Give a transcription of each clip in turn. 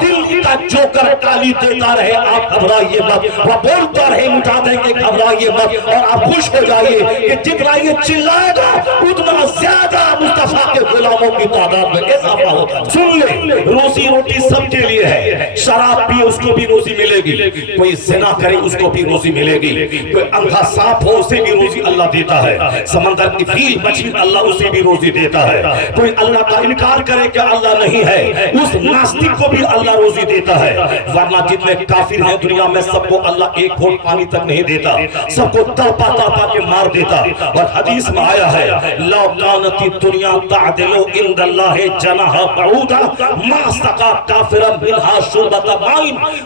دل کا جوکر گالی دیتا رہے آپ گھبرائیے مت، وہ بولتا رہے مٹا دیں گے گھبرائیے مت، اور آپ خوش ہو جائیے کہ جتنا یہ چلائے گا اتنا زیادہ مصطفیٰ کے غلاموں کی تعداد میں اضافہ ہوتا ہے۔ سن لیں، روزی روٹی سب کے لیے ہے، شراب پیے اس کو بھی روزی ملے گی، کوئی زنا کرے اس کو بھی روزی ملے گی، کوئی اندھا سانپ ہو اسے بھی روزی اللہ دیتا ہے، سمندر کی فیل مچھلی اللہ اسے بھی روزی دیتا ہے، کوئی اللہ کا انکار کرے کہ اللہ نہیں ہے اس ناستک کو بھی اللہ روزی دیتا ہے، ورنہ جتنے کافر ہیں دنیا میں سب کو اللہ ایک گھونٹ پانی تک نہیں دیتا، سب کو تڑپا تڑپا کے مار دیتا۔ اور حدیث میں آیا ہے لو کانت الدنیا تعدل عند اللہ جناح بعوضہ ما سقى کافرا منها شربۃ ماء،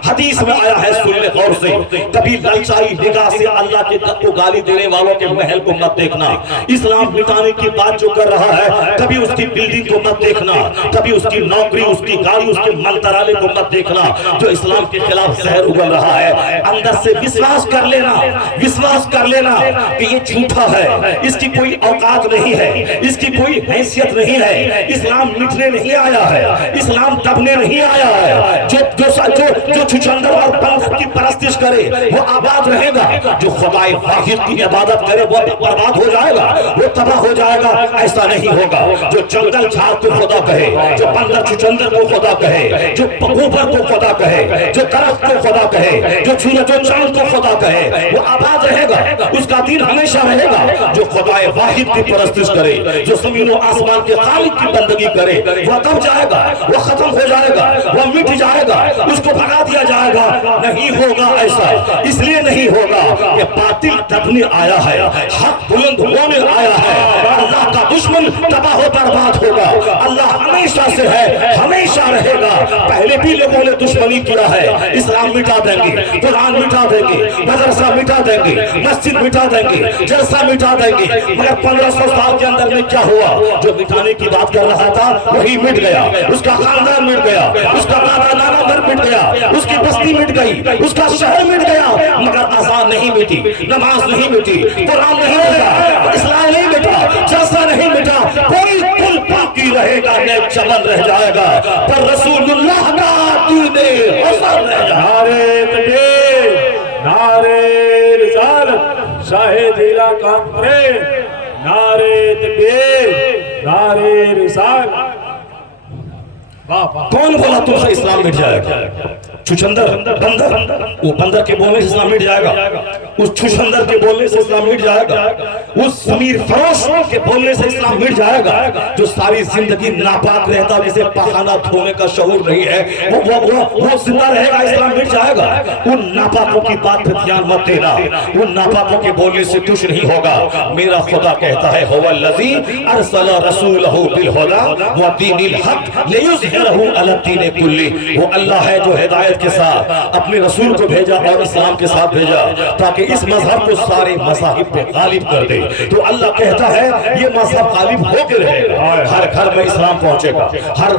حدیث میں آیا ہے، سن لے غور سے، کبھی للچائی نگاہ سے اللہ کے کو گالی دینے والوں کے محل کو مت دیکھنا، اسلام مٹانے کی بات جو کر رہا ہے کبھی اس کی بلڈنگ کو مت دیکھنا، کبھی اس کی نوکری، اس کی گاڑی، اس کے منترالے کو مت دیکھنا جو اسلام کے خلاف زہر اگل رہا ہے، اندر سے وشواس کر لینا کہ یہ جھوٹا ہے، اس کی کوئی اوقات نہیں ہے، اس کی کوئی حیثیت نہیں ہے، اسلام مٹنے نہیں آیا ہے، اسلام دبنے نہیں آیا ہے، جو چھچندر اور بندر کی پرستش کرے وہ آباد رہے گا، جو خدائے واحد کی عبادت کرے وہ برباد ہو جائے گا، وہ تباہ ہو جائے گا، ایسا نہیں ہوگا، جو جنگل جھاڑ کو خدا کہے، جو بندر چھچندر کو خدا کہے، جو اوپر کو خدا کہے، جو درخت کو خدا کہے، جو چاند کو خدا کہے وہ آباد رہے گا، اس کا دین ہمیشہ رہے گا، جو خدائے واحد کی پرستش کرے، جو زمین و آسمان کے خالق کی بندگی کرے وہ دب جائے گا، وہ ختم ہو جائے گا، وہ مٹ جائے گا، اس کو بھگا دیا جائے گا، نہیں ہوگا ایسا، اس لیے نہیں ہوگا کہ باطل دبنے آیا ہے، حق بلند ہونے آیا ہے، اللہ کا دشمن تباہ و برباد ہوگا، اللہ ہمیشہ سے ہے، ہمیشہ رہے گا، پہلے بھی لوگوں نے دشمنی کیا ہے، اسلام مٹا دیں گے، قرآن مٹا دیں گے، مدرسہ مٹا دیں گے، مسجد مٹا دیں گے، جلسہ مٹا دیں گے، مگر 1500 سال کے اندر میں کیا ہوا؟ جو مٹانے کی بات کر رہا تھا وہی مٹ گیا، اس کا خاندان مٹ گیا، اس کا دادا نانا گھر مٹ گیا، اس کی بستی مٹ گئی، اس کا شہر مٹ گیا، مگر اذان نہیں مٹی، نماز نہیں مٹی، قرآن نہیں مٹا، اسلام نہیں مٹا، جلسہ نہیں مٹا، کوئی کل باقی رہے گا، نیک چمن رہ جائے گا، پر رسول اللہ کا دین حسن رہ جائے گا۔ نعرے تکبیر، نعرے رسالت، شاہد علاقہ کرے، نعرے تکبیر، نعرے رسالت۔ کون بولا تم سے اسلام مٹ جائے گا؟ چھچندر، بندر، وہ بندر کے بولنے سے اسلام مٹ جائے گا، اس چھچندر کے بولنے سے اسلام مٹ جائے گا، اس ضمیر فروش کے بولنے سے اسلام مٹ جائے گا، جو ساری زندگی ناپاک رہتا جسے پاخانہ دھونے کا شعور نہیں ہے وہ زندہ رہے گا، اسلام مٹ جائے گا۔ ان ناپاکوں کی بات پہ دھیان مت دینا، ان ناپاکوں کے بولنے سے کچھ نہیں ہوگا۔ میرا خدا کہتا ہے هو الذی ارسل رسولہ بالہدی ودین الحق لیظہرہ علی الدین کلہ، وہ اللہ ہے جو ہدایت کے ساتھ اپنے رسول کو بھیجا اور اسلام کے ساتھ بھیجا تاکہ اس مذہب کو سارے مذاہب پہ غالب کر دے۔ تو اللہ کہتا ہے یہ مذہب غالب ہو کے رہے گا، ہر گھر میں اسلام پہنچے گا، ہر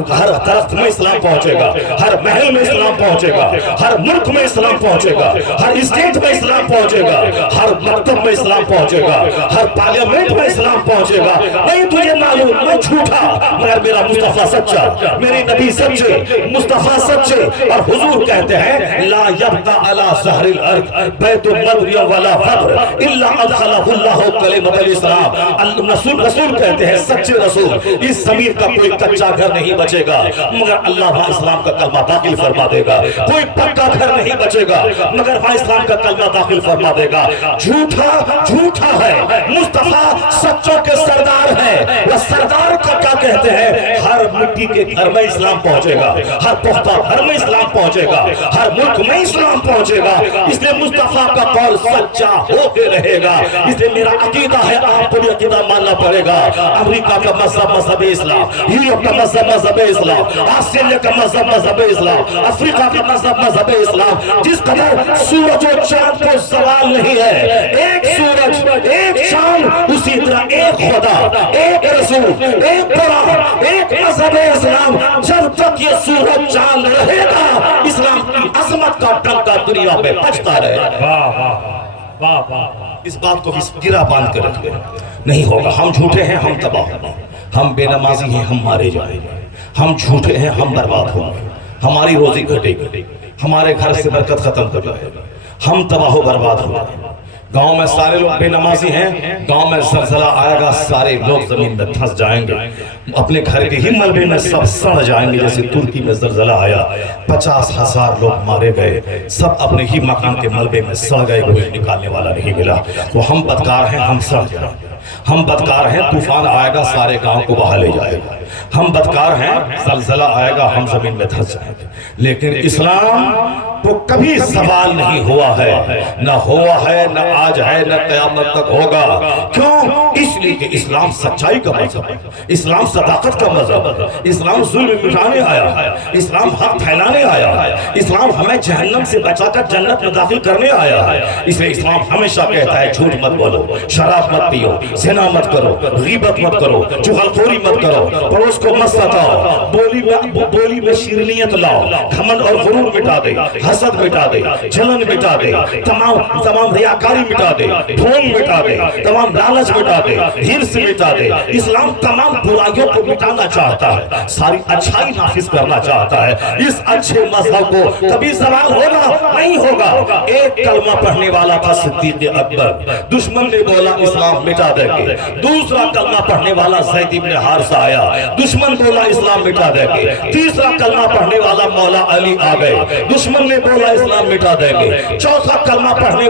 درخت میں اسلام پہنچے گا، ہر محل میں اسلام پہنچے گا، ہر ملک میں اسلام پہنچے گا، ہر اسٹیٹ میں اسلام پہنچے گا، ہر مکتب میں اسلام پہنچے گا، ہر پارلیمنٹ میں اسلام پہنچے گا۔ نہیں تجھے معلوم میں جھوٹا مگر میرا مصطفیٰ سچا، میرے نبی سچے، مصطفیٰ سچے، اور حضور کہتے ہیں لا یبقى على ظہر الارض بیت مدری ولا فخر الا ادخلہ اللہ کلمۃ الاسلام۔ رسول کہتے ہیں سچے رسول، اس زمین کا کوئی کچا گھر نہیں بچے گا مگر اللہ وہاں اسلام کا کلمہ داخل فرما دے گا، کوئی پکا گھر نہیں بچے گا مگر وہاں اسلام کا کلمہ داخل فرما دے گا۔ جھوٹا ہے، مصطفیٰ سچوں کے سردار ہے، وہ سردار کو کیا کہتے ہیں؟ ہر مٹی کے گھر میں اسلام پہنچے گا، ہر پختہ گھر میں اسلام پہنچے گا، ہر ملک میں اسلام پہنچے گا، اس لیے مصطفیٰ کا قول سچا ہو کے رہے گا۔ اس لیے میرا عقیدہ ہے آپ کو بھی عقیدہ ماننا پڑے گا۔ امریکہ کا مذہب اسلام، یورپ کا مذہب اسلام، آسٹریلیا کا مذہب اسلام، افریقہ کا مذہب اسلام۔ جس قدر سورج و چاند کو زوال نہیں ہے، ایک سورج ایک چاند، اسی طرح ایک خدا، ایک رسول، ایک قرآن، ایک مذہب اسلام۔ جب تک یہ سورج چاند رہے گا اسلام کی عظمت کا ڈنکا دنیا میں بجتا رہے گا۔ اس بات کو گرہ باندھ کر رکھ لیں، نہیں ہوگا۔ ہم جھوٹے ہیں، ہم تباہ ہوں گے، ہم بے نمازی ہیں، ہم مارے جائیں گے، ہم جھوٹے ہیں، ہم برباد ہوں گے، ہماری روزی گھٹے گی، ہمارے گھر سے برکت ختم کر رہے گا، ہم تباہ و برباد ہو گئے۔ گاؤں میں سارے لوگ بے نمازی ہیں، گاؤں میں زلزلہ آئے گا، سارے لوگ زمین میں دھنس جائیں گے، اپنے گھر کے ہی ملبے میں سب سڑ جائیں گے۔ جیسے ترکی میں زلزلہ آیا، 50,000 لوگ مارے گئے، سب اپنے ہی مکان کے ملبے میں سڑ گئے، کوئی نکالنے والا نہیں ملا۔ وہ ہم بدکار ہیں، ہم سڑ جائیں گے، ہم بدکار ہیں، طوفان آئے گا سارے گاؤں کو بہا لے جائے گا، ہم بدکار ہیں، زلزلہ آئے گا، ہم زمین میں دھنس جائیں گے۔ لیکن اسلام تو کبھی سوال نہیں ہوا ہے، نہ ہوا ہے، نہ آج ہے، نہ قیامت تک ہوگا۔ کیوں؟ اس لیے کہ اسلام سچائی کا مذہب ہے، اسلام صداقت کا مذہب ہے، اسلام ظلم مٹانے آیا ہے، اسلام حق پھیلانے آیا ہے، اسلام ہمیں جہنم سے بچا کر جنت میں داخل کرنے آیا ہے۔ اس لیے اسلام ہمیشہ کہتا ہے جھوٹ مت بولو، شراب مت پیو، زنا مت کرو، غیبت مت کرو، چغلخوری مت کرو، پڑوس کو مت ستاؤ، بولی میں شیرینیت لاؤ، گھمنڈ اور غرور مٹا دے، حسد مٹا دے، جلن مٹا دے، تمام ریاکاری مٹا دے، ڈھونگ مٹا دے، تمام لالچ مٹا دے، ہرس مٹا دے۔ اسلام تمام برائیوں کو مٹانا چاہتا ہے، ساری اچھائی نافذ کرنا چاہتا ہے۔ اس اچھے مذہب کو کبھی سوال ہوگا نہیں ہوگا۔ ایک کلمہ پڑھنے والا تھا صدیق اکبر، دشمن نے بولا اسلام مٹا دیں گے۔ دوسرا کلمہ پڑھنے والا زید بن حارثہ آیا، دشمن بولا اسلام مٹا دیں گے۔ تیسرا کلمہ پڑھنے والا مولا علی آ گئے، دشمن نے بولا اسلام مٹا دیں گے۔ چوتھا کلمہ پڑھنے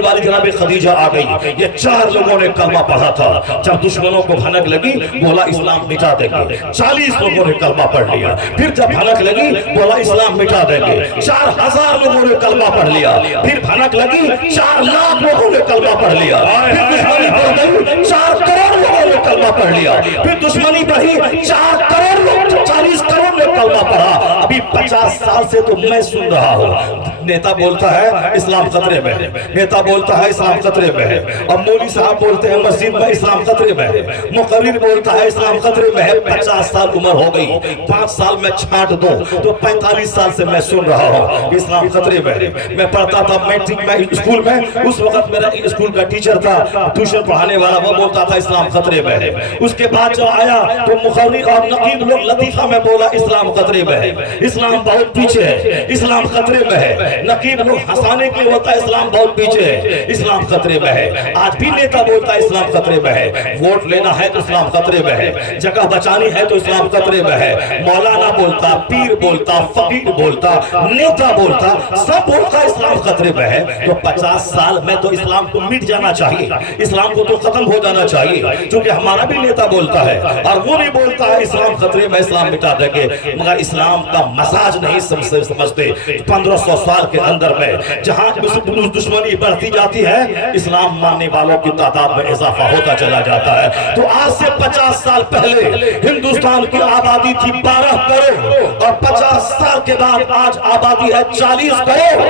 والی جناب خدیجہ آ گئی۔ یہ 4 لوگوں نے کلمہ پڑھا تھا، جب دشمنوں کو بھنک لگی بولا اسلام مٹا دیں گے۔ 40 لوگوں نے کلمہ پڑھ لیا، پھر جب بھنک لگی بولا اسلام مٹا دیں گے۔ 4,000 لوگوں نے کلمہ پڑھ لیا، پھر بھنک لگی 4 لاکھ لوگوں نے کلمہ پڑھ لیا، پھر دشمنی بڑھ گئی 4 کروڑ لوگوں نے کلمہ پڑھ لیا، پھر دشمنی بڑھی 4 کروڑ لوگ 40 کروڑ نے کلمہ پڑھا۔ ابھی 50 سال سے تو میں سن رہا ہوں، نیتا بولتا ہے اسلام خطرے میں ہے، نیتا بولتا ہے اسلام خطرے میں ہے، اور مولوی صاحب بولتے ہیں مسجد میں اسلام خطرے میں ہے، مقرر بولتا ہے اسلام خطرے میں ہے۔ 50 سال عمر ہو گئی، 5 سال میں چھانٹ دوں تو 45 سال سے میں سن رہا ہوں اسلام خطرے میں ہے۔ میں پڑھتا تھا میٹرک میں اسکول میں، اس وقت میرا اسکول کا ٹیچر تھا، ٹیوشن پڑھانے والا، وہ بولتا تھا اسلام خطرے میں ہے۔ اس کے بعد جو آیا تو مقرر اور نقیب لوگ لطیفہ میں بولا اسلام خطرے میں ہے، اسلام بہت پیچھے ہے، اسلام خطرے میں ہے۔ نقیب لوگ ہنسانے کے لیے ہوتا ہے اسلام بہت پیچھے ہے، اسلام خطرے میں ہے۔ آج بھی نیتا بولتا ہے اسلام خطرے میں ہے، ووٹ لینا ہے تو اسلام خطرے میں ہے، جگہ بچانی ہے تو اسلام خطرے میں ہے۔ مولانا بولتا، پیر بولتا، فقیر بولتا، نیتا بولتا، سب بولتا اسلام خطرے میں ہے۔ تو 50 سال میں تو اسلام کو مٹ جانا چاہیے، اسلام کو تو ختم ہو جانا چاہیے، کیونکہ ہمارا بھی نیتا بولتا ہے اور وہ بھی بولتا ہے اسلام خطرے میں، اسلام مٹا دیں گے، مگر اسلام کا مزاج نہیں سمجھتے۔ 1500 سال کے اندر میں جہاں دشمنی بڑھتی جاتی ہے، اسلام ماننے والوں کی تعداد میں اضافہ ہوتا چلا جاتا ہے۔ تو آج سے 50 سال پہلے ہندوستان کی آبادی تھی 12 کروڑ، اور 50 سال کے بعد آج آبادی ہے 40 کروڑ۔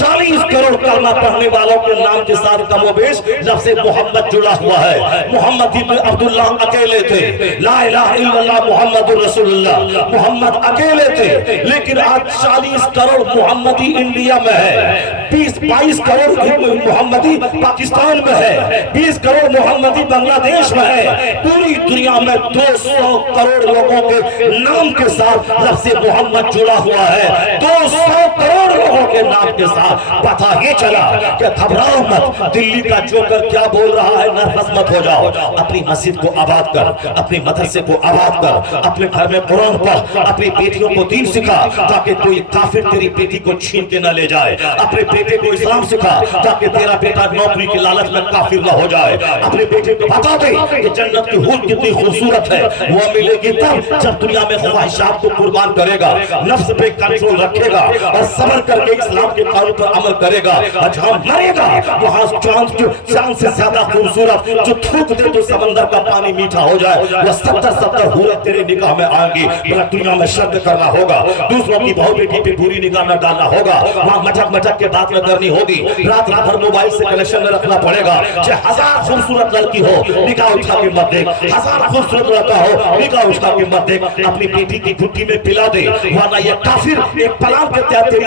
40 کروڑ کلمہ پڑھنے والوں کے نام کے ساتھ کم و بیش لفظ محمد جڑا ہوا ہے۔ محمد ابن عبداللہ اکیلے تھے، لا الہ الا اللہ محمد رسول اللہ، محمد اکیلے تھے، لیکن آج 40 کروڑ محمدی انڈیا میں ہے، 22 کروڑ محمدی پاکستان میں ہے، 20 کروڑ محمدی بنگلہ دیش میں ہے۔ پوری دنیا میں 200 کروڑ لوگوں کے نام کے ساتھ لفظ محمد جڑا ہوا ہے، 200 کروڑ لوگوں کے نام کے ساتھ۔ پتہ یہ چلا کہ گھبراؤ مت، دلی کا جوکر کیا بول رہا ہے نرفز مت ہو جاؤ، اپنی مسجد کو آباد کر، اپنی مدرسے کو آباد کر، اپنے گھر میں قرآن پڑھ، اپنی بیٹیوں کو دین سکھا تاکہ کوئی کافر تیری بیٹی کو چھین کے نہ لے جائے، اپنے بیٹے کو اسلام سکھا تاکہ تیرا بیٹا نوکری کی لالچ میں کافر نہ ہو جائے، اپنے بیٹے کو بتا دے کہ جنت کی حور کتنی خوبصورت ہے، وہ ملے گی تب جب دنیا میں خواہشات کو قربان کرے گا، نفس پہ کنٹرول رکھے گا اور صبر کر کے اسلام کے قانون پر عمل کرے گا۔ جہاں مرے گا وہاں چاند سے زیادہ خوبصورت جو تھوک دے تو سمندر کا پانی میٹھا ہو جائے، وہ 70 حوریں تیرے نگاہ میں آئیں گی۔ دنیا میں شرط کرنا ہوگا، دوسروں کی بہو بیٹی پہ بری نگاہ نہ ڈالنا ہوگا، وہاں مٹک کے بات نہ کرنی ہوگی، رات بھر موبائل سے کنیکشن نہ رکھنا پڑے گا۔ چاہے 1000 خوبصورت لڑکی ہو نگاہ اٹھا کے مت دیکھ، 1000 خوبصورت لڑکا ہو نگاہ اٹھا کے مت دیکھ، اپنی بیٹی کی گھٹی میں پلا دے، ورنہ یہ کافر ایک پلان کے تحت تیری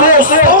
200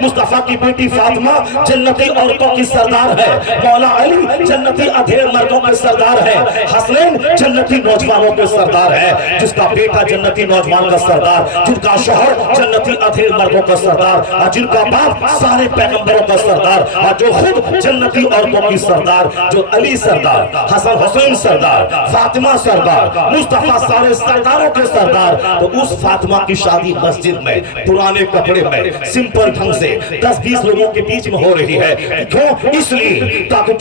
مصطفیٰ کی بیٹی فاطمہ جنتی عورتوں کی سردار ہے، مولا علی جنتی ادھیڑ مردوں کے سردار ہے، حسنین جنتی نوجوانوں کے سردار ہے، جس کا بیٹا جنتی نوجوان کا سردار، جن کا شوہر جنتی ادھیڑ مردوں کا سردار، اور جن کا باپ سارے پیغمبروں کا سردار، اور جو خود جنتی عورتوں کی سردار، جو علی سردار، حسن حسین سردار، فاطمہ سردار، مصطفیٰ سارے سرداروں کے سردار۔ تو اس فاطمہ کی شادی مسجد میں پرانے کپڑے میں سمپل ڈھنگ سے 10-20 لوگوں کے بیچ میں ہو رہی ہے، کیوں؟ اس لیے تاکہ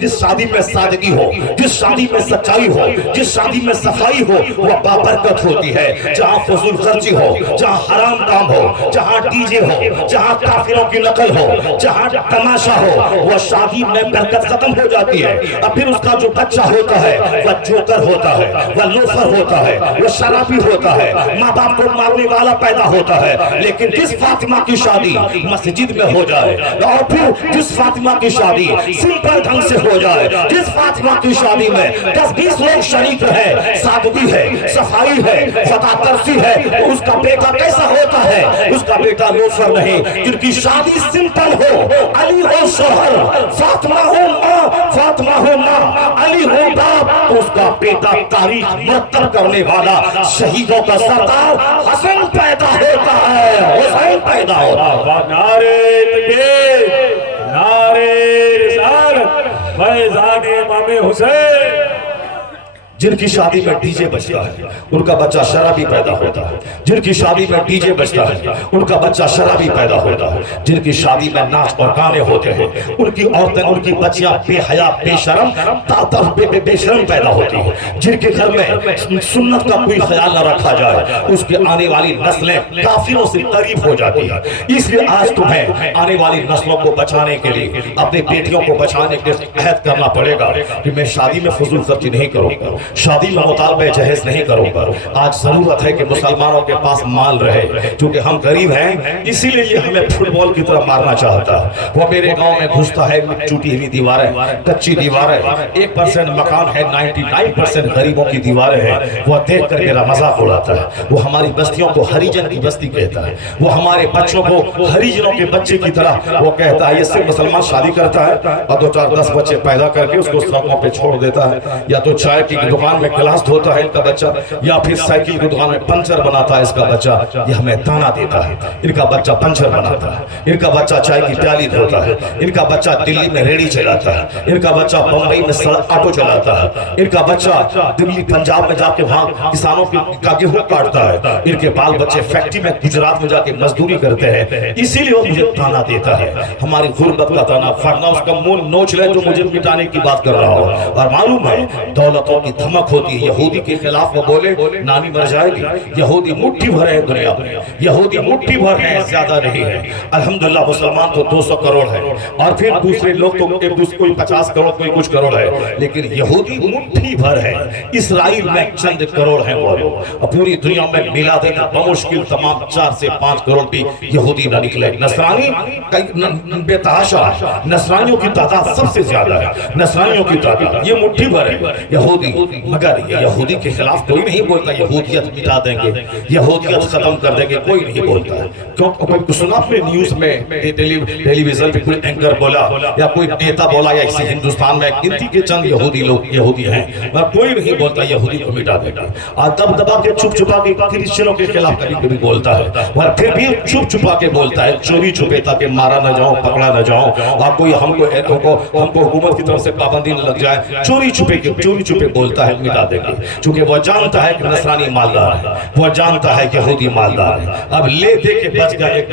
جس شادی میں سادگی ہو، جس شادی میں سچائی ہو، جس شادی میں صفائی ہو، وہ بابرکت ہوتی ہے۔ جہاں فضول خرچی ہو، جہاں حرام کام ہو، جہاں ڈی جے ہو، جہاں کافروں کی نقل ہو، جہاں تماشا ہو، وہ شادی میں برکت ختم ہو جاتی ہے۔ اور پھر اس کا جو بچہ ہوتا ہے وہ جوکر ہوتا ہے، وہ لوفر ہوتا ہے، وہ شرابی ہوتا ہے، ماں باپ کو مارنے والا پیدا ہوتا ہے۔ لیکن جس فاطمہ کی شادی مسجد میں ہو جائے، اور پھر جس فاطمہ کی شادی سمپل ڈھنگ سے ہو جائے، جس فاطمہ کی شادی میں 10-20 لوگ شریک ہے، سادگی ہے، صفائی ہے، فتح ترسی ہے، تو اس کا بیٹا کیسا ہوتا ہے؟ اس کا بیٹا لوفر نہیں، جن کی شادی سمپل ہو، علی ہو شوہر، فاطمہ ہو ماں، فاطمہ ہو ماں، علی ہو باپ، اس کا بیٹا تاریخ مرتب کرنے والا شہیدوں کا سردار حسن پیدا ہوتا ہے، حسین پیدا ہوتا ہے۔ نعرے تکبیر، نعرے رسالت، فیضان امام حسین۔ جن کی شادی میں ڈی جے بجتا ہے ان کا بچہ شرابی پیدا ہوتا ہے، جن کی شادی میں ڈی جے بجتا ہے ان کا بچہ شرابی پیدا ہوتا ہے، جن کی شادی میں ناچ اور گانے ہوتے ہیں ان کی عورتیں، ان کی بچیاں بے حیا، بے شرم، بے شرم پیدا ہوتی ہیں، جن کے گھر میں سنت کا کوئی خیال نہ رکھا جائے اس کی آنے والی نسلیں کافروں سے قریب ہو جاتی ہیں۔ اس لیے آج تمہیں آنے والی نسلوں کو بچانے کے لیے، اپنی بیٹیوں کو بچانے کے لیے عہد کرنا پڑے گا کہ میں شادی میں فضول خرچی نہیں کروں گا، شادی میں مطالبہ جہیز نہیں کروں گا۔ آج ضرورت ہے کہ مسلمانوں کے پاس مال رہے، چونکہ ہم غریب ہیں اسی لیے یہ ہمیں فٹ بال کی طرح مارنا چاہتا ہے۔ وہ میرے گاؤں میں گھستا ہے، ٹوٹی ہوئی دیواریں، کچی دیواریں، 1% مکان ہے، 99% غریبوں کی دیواریں ہیں، وہ دیکھ کر میرا مذاق اڑاتا ہے۔ وہ ہماری بستیوں کو ہریجن کی بستی کہتا ہے، وہ ہمارے بچوں کو ہریجنوں کے بچے کی طرح وہ کہتا ہے۔ یہ صرف مسلمان شادی کرتا ہے اور 2-4-10 بچے پیدا کر کے اس کو سڑکوں پہ چھوڑ دیتا ہے، یا تو چائے کی دکان میں گلاس دھوتا ہے ان کا بچہ، یا پھر سائیکل کی دکان میں پنچر بناتا ہے اس کا بچہ۔ یہ ہمیں تانا دیتا ہے، ان کا بچہ پنچر بناتا ہے، ان کا بچہ چائے کی پیالی دھوتا ہے، ان کا بچہ دلی میں ریڑھی چلاتا ہے، ان کا بچہ بمبئی میں آٹو چلاتا ہے، ان کا بچہ دلی پنجاب میں جا کے وہاں کسانوں کا گیہوں کاٹتا ہے، ان کے بال بچے فیکٹری میں گجرات میں جا کے مزدوری کرتے ہیں۔ اسی لیے وہ مجھے تانا دیتا ہے، ہماری غربت کا تانا، ورنہ اس کا منہ نوچ لے جو مجھے مٹانے کی بات کر رہا ہو۔ اور معلوم ہے دولتوں کی دھمک ہوتی ہے، یہودی کے خلاف وہ بولے نانی مر جائے گی، یہودی مٹھی بھر ہے دنیا میں، یہودی مٹھی بھر ہے، زیادہ نہیں ہے۔ الحمدللہ مسلمان تو 200 کروڑ ہے، اور پھر دوسرے لوگ تو کوئی 50 کروڑ، کوئی کچھ کروڑ ہے، لیکن یہودی مٹھی بھر ہے۔ اسرائیل میں چند کروڑ ہیں وہ لوگ، اور پوری دنیا میں ملا دینا بمشکل تمام 4 سے 5 کروڑ بھی یہودی نہ نکلے۔ نصرانی بے تحاشا، نصرانیوں کی تعداد سب سے زیادہ ہے، نصرانیوں کی تعداد، یہ مٹھی بھر ہے یہودی۔ مگر یہودی کے خلاف کوئی نہیں بولتا یہودیت مٹا دیں گے، یہودیت ختم کر دیں گے، کوئی نہیں بولتا ہے۔ کیونکہ سنا آپ نے نیوز میں ٹیلی ویژن پہ کوئی اینکر بولا یا کوئی نیتا بولا یا اسی ہندوستان میں گنتی کے چند یہودی لوگ یہودی ہیں، مگر کوئی نہیں بولتا یہودی کو مٹا دے گا۔ اور دب دبا کے چھپ چھپا کے کرسچنوں کے خلاف کبھی کبھی بولتا ہے، مگر پھر بھی چھپ چھپا کے بولتا ہے، چوری چھپے تاکہ مارا نہ جاؤں، پکڑا نہ جاؤں، اور کوئی ہم کو حکومت کی طرف سے پابندی نہ لگ جائے، چوری چھپے بولتا ہے مٹا دے گا۔ چونکہ وہ جانتا ہے کہ نصرانی مالدار ہے، وہ جانتا ہے کہ یہودی مالدار ہے۔ اب لے دے کے بچ گیا ایک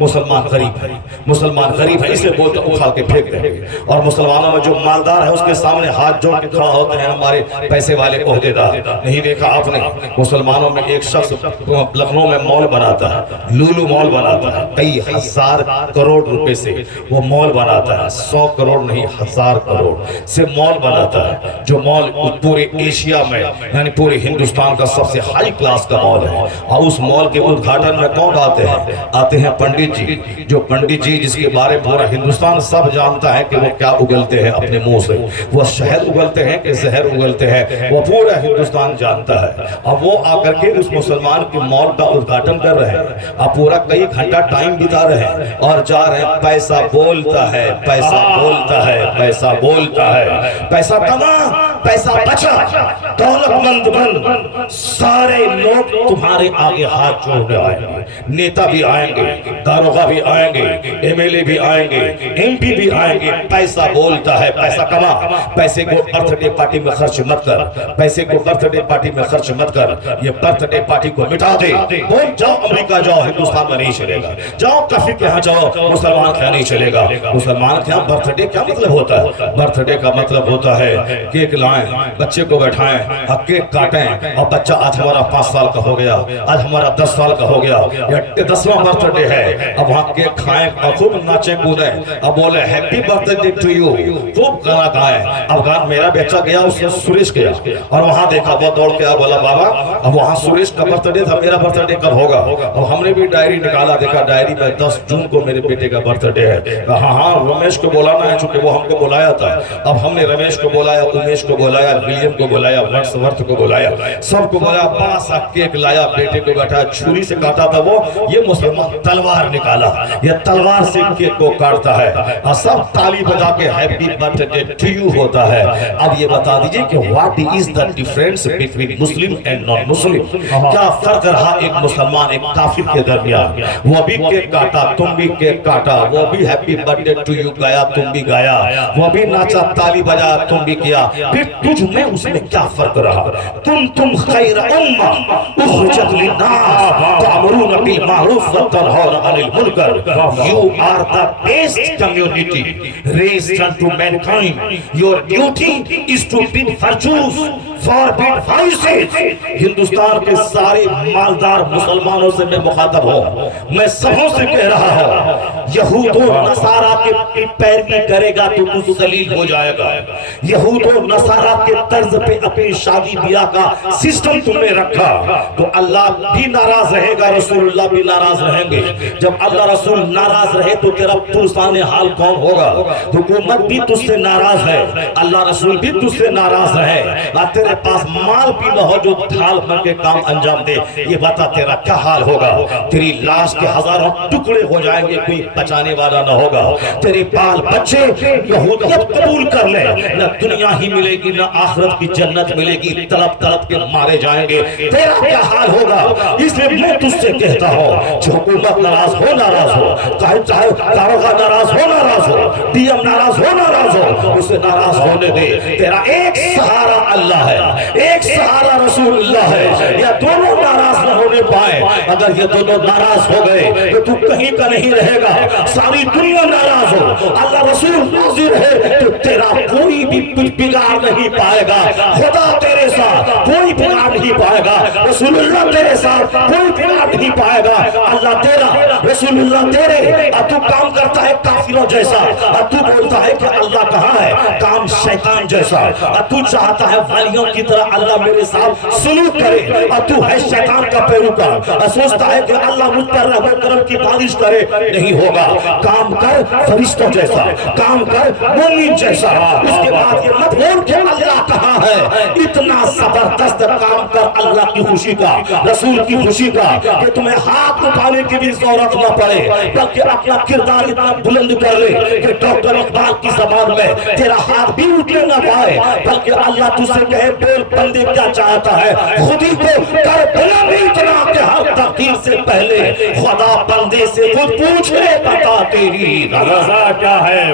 مسلمان غریب ہے، مسلمان غریب ہے، اسے بولتے اکھاڑ کے پھینک دیں گے۔ اور مسلمانوں میں جو مالدار ہے اس کے سامنے ہاتھ جوڑ کے کھڑا ہوتے ہیں ہمارے پیسے والے عہدیدار۔ نہیں دیکھا آپ نے مسلمانوں میں ایک شخص لکھنؤ میں مال بناتا ہے، لولو مال بناتا ہے، کئی ہزار کروڑ روپے سے وہ مال بناتا ہے، 100 کروڑ نہیں 1000 کروڑ سے مال بناتا ہے، جو مال پورے ایشیا میں یعنی پورے ہندوستان کا سب سے ہائی کلاس کا مال ہے، اور اس مال کے ادگھاٹن میں کون آتے ہیں پنڈت جی، جو پنڈت جی جس کے بارے پورا ہندوستان سب جانتا ہے کہ وہ کیا اگلتے ہیں اپنے منہ سے، وہ شہد اگلتے ہیں کہ زہر اگلتے ہیں، وہ پورا ہندوستان جانتا ہے۔ اب وہ آ کر کے اس مسلمان کے مال کا ادگھاٹن کر رہے ہیں، اب پورا کئی گھنٹہ ٹائم بتا رہے ہیں اور جا رہے ہیں، پیسہ بولتا ہے، پیسہ بولتا ہے، پیسہ بولتا ہے، پیسہ کما، پیسہ بچا، دولت مند بن، سارے لوگ تمہارے آگے ہاتھ جوڑنے آئیں گے، نیتا بھی آئیں گے، داروغہ بھی آئیں گے، ایم ایل اے بھی آئیں گے، ایم پی بھی آئیں گے، پیسہ بولتا ہے، پیسہ کما، پیسے کو برتھ ڈے پارٹی میں خرچ مت کر، پیسے کو برتھ ڈے پارٹی میں خرچ مت کر، یہ برتھ ڈے پارٹی کو مٹا دے، بول جاؤ امریکہ جاؤ، ہندوستان میں نہیں چلے گا، جاؤ کافی کے ہاں جاؤ، مسلمان کے ہاں نہیں چلے گا۔ مسلمان کے ہاں برتھ ڈے کیا مطلب ہوتا ہے؟ برتھ ڈے کا مطلب ہوتا ہے کیک لائیں، بچے کو بیٹھائیں اور کیک کاٹیں، اور بچہ آج ہمارا 5 سال کا ہو گیا، آج ہمارا 10 سال کا ہو گیا، یہ 10واں برتھ ڈے ہے، اب وہاں کیک کھائیں اور خوب ناچیں کودیں اور بولے happy birth day to you, خوب گانا گائیں۔ اب میرا بیٹا گیا، اس نے سریش گیا اور وہاں دیکھا، وہ دوڑ کے بولا بابا اب وہاں سریش کا برتھ ڈے تھا، میرا برتھ ڈے کب ہوگا؟ اب ہم نے بھی ڈائری نکالا، دیکھا ڈائری میں 10 جون کو میرے بیٹے کا برتھ ڈے ہے۔ ہاں ہاں رمیش کو بولانا ہے چونکہ وہ ہم کو بلایا تھا، اب ہم نے رمیش کو بولایا، امیش کو بولایا، ولیم کو بولایا، ورث کو بولایا، سب کو بولایا، بڑا سا کیک لایا، بیٹے کو بیٹھا، چھری سے کاٹا تھا وہ، یہ مسلمان تلوار نکالا، یہ تلوار سے کیک کو کاٹتا ہے اور سب تالی بجا کے ہیپی برتھ ڈے ٹو یو ہوتا ہے۔ اب یہ بتا دیجئے کہ what is the difference between Muslim and non Muslim? کیا فرق رہا ایک مسلمان ایک کافر کے درمیان؟ وہ بھی کیک کاٹا، تم بھی کیک کاٹا، وہ بھی ہیپی برتھ ڈے ٹو یو گایا، تم بھی گایا، وہ بھی ناچا تالی بجایا، تم بھی کیا، پھر تجھ میں اس میں کیا فرق رہا؟ تم خیر امہ اخرجت للناس تأمرون بالمعروف وتنہون عن المنکر، you are the best community raised unto mankind, your duty is to bid virtues, forbid vices۔ Hindustan کے سارے مالدار مسلمانوں سے میں مخاطب ہوں، میں سبوں سے کہہ رہا ہوں، یہود و نصارہ کے پیروی کرے گا تو تو ذلیل ہو جائے گا۔ یہود و نصارہ کے طرز پہ اپنی شادی بیاہ کا سسٹم تم نے رکھا تو اللہ بھی ناراض رہے گا، رسول اللہ بھی ناراض رہیں گے۔ جب اللہ رسول ناراض رہے تو تیرا پرسان حال کون ہوگا؟ حکومت بھی تجھ سے ناراض ہے، اللہ رسول بھی تجھ سے ناراض رہے، اور تیرے پاس مال بھی نہ ہو جو ڈھال بن کے کام انجام دے، یہ بتا تیرا کیا حال ہوگا؟ تیری لاش کے ہزاروں ٹکڑے ہو جائیں گے، کوئی بچانے والا نہ ہوگا۔ تیرے بال بچے یہودیت قبول کر لیں، نہ دنیا ہی ملے گی نہ آخرت کی جنت ملے گی، تڑپ تڑپ کے مارے جائیں گے، تیرا کیا حال ہوگا؟ اس لیے میں تجھ سے کہتا ہوں جو حکومت ناراض ہو، چاہے داروغہ ناراض ہو، ڈی ایم ناراض ہو، اسے ناراض ہونے دے، تیرا ایک سہارا اللہ ہے، ایک سہارا رسول اللہ ہے، یہ دونوں ناراض نہ ہونے پائے۔ اگر یہ دونوں ناراض ہو گئے تو کہیں کا نہیں رہے گا، ساری دنیا ناراض ہو، اللہ رسول حاضر ہے تو تیرا کوئی بھی بگاڑ نہیں پائے گا، خدا تیرے ساتھ کوئی بگاڑ نہیں پائے گا، رسول اللہ تیرے ساتھ کوئی بگاڑ نہیں پائے گا، اللہ تیرا، رسول اللہ تیرے، اور تو کام کرتا ہے کافروں جیسا، اور تو بولتا ہے کہ اللہ کہاں ہے، کام شیطان جیسا، اور تو چاہتا ہے ولیوں کی طرح اللہ میرے ساتھ سلوک کرے، اور تو ہے شیطان کا پیروکار، اور سوچتا ہے کہ اللہ مجھ پر رحمت و کرم کی بارش کرے، نہیں ہوگا۔ کام کر فرشتوں جیسا، کام کر مومن جیسا، اس کے بعد یہ مت بول کہ اللہ کہاں ہے، اتنا زبردست کام کر اللہ کی خوشی کا، رسول کی خوشی کا، کہ تمہیں ہاتھ اٹھانے کی بھی ضرورت نہ پڑے، بلکہ اپنا کردار اتنا بلند کر لے کہ ڈاکٹر اقبال کی زبان میں تیرا ہاتھ بھی اٹھنے نہ پائے، بلکہ اللہ تجھ سے کہے بول بندے کیا چاہتا ہے، خودی کو کر بنا بھی اتنا کہ ہر تقدیر سے پہلے خدا بندے سے خود پوچھے بتا تیری رضا کیا ہے۔